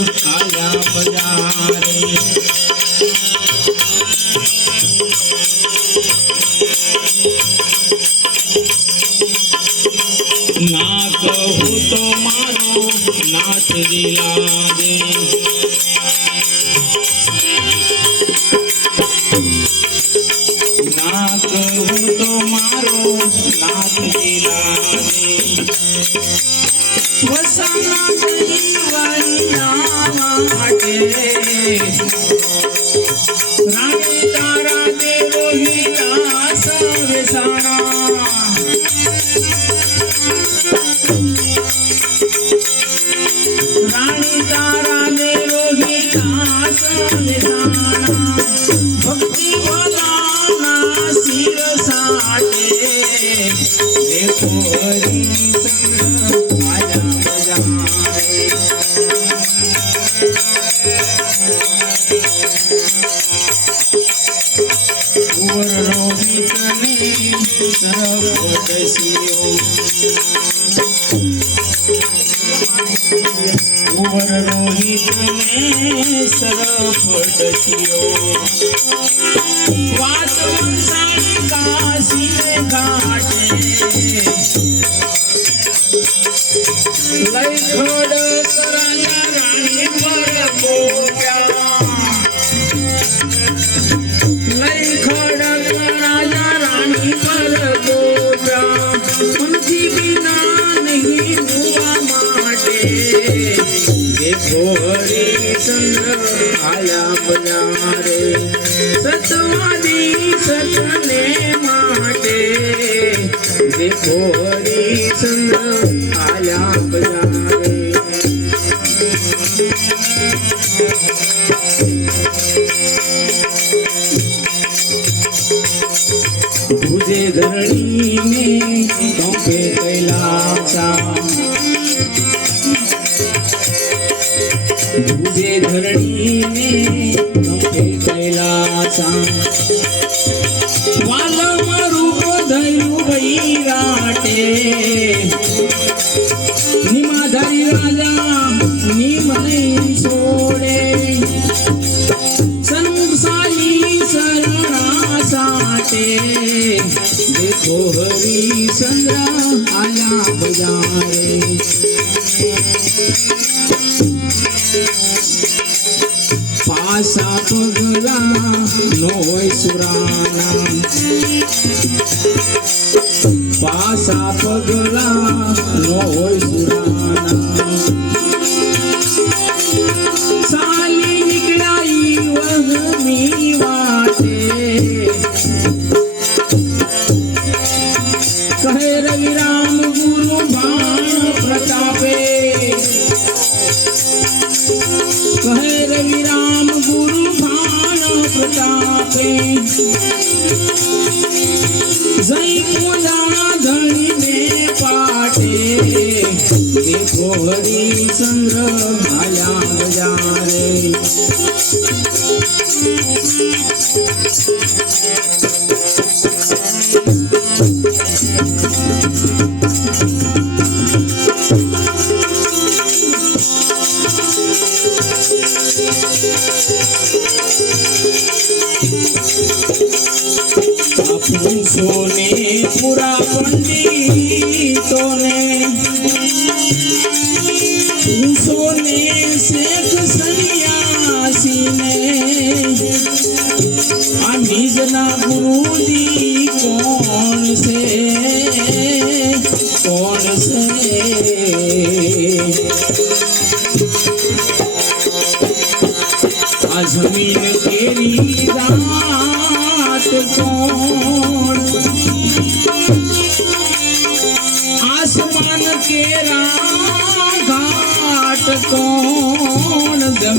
आया बजारे। ना कहूँ तो मारो नाथ दिला दे। ना कहूँ तो मारो नाथ दिला दे। वसना जीवनिया माटे रानी तारा दे रोहिता सवेसाना। रानी तारा दे रोहिता सवेसाना। भक्ति भगाना सिर साटे देखो हरि संग आया बजारे। कुंवर रोहित ने सर्प डसियो। कुंवर रोहित ने सर्प डसियो। वात वंशाणी काशी घाटे लई खड़क राजा रानी पर बोल्या। लई खड़क राजा रानी पर बोल्या। उनकी बिना नहीं हुआ माटे देखो हरि संग आया बजारे। सतवादी सतने माटे देखो हरि संग आया बजारे। भुजे धरणी में कंपे कैलासा। भुजे धरणी में कंपे कैलासा। वालम रूप धरु वैराटे निमाधारी राजा निम नहीं छोड़े। संसारी शरणा साटे देखो हरि चंद्र आया बजारे। पासा पगला नोय सुराना। पासा पगला नोय सुराना। साली निकलाई वहमी वाटे कहे रवि राम गुरु बाण प्रतापे। कहे रवि राम गुरु बाण प्रतापे। जय पूजाना धनी में पाटे देखो हरि चंद्र आया बजारे। सोने पूरा पंडितों ने सोने शेख सन्यासी ने निजना गुरु जी कौन से जमीन केरी रात कौन। आसमान केरा घाट कौन।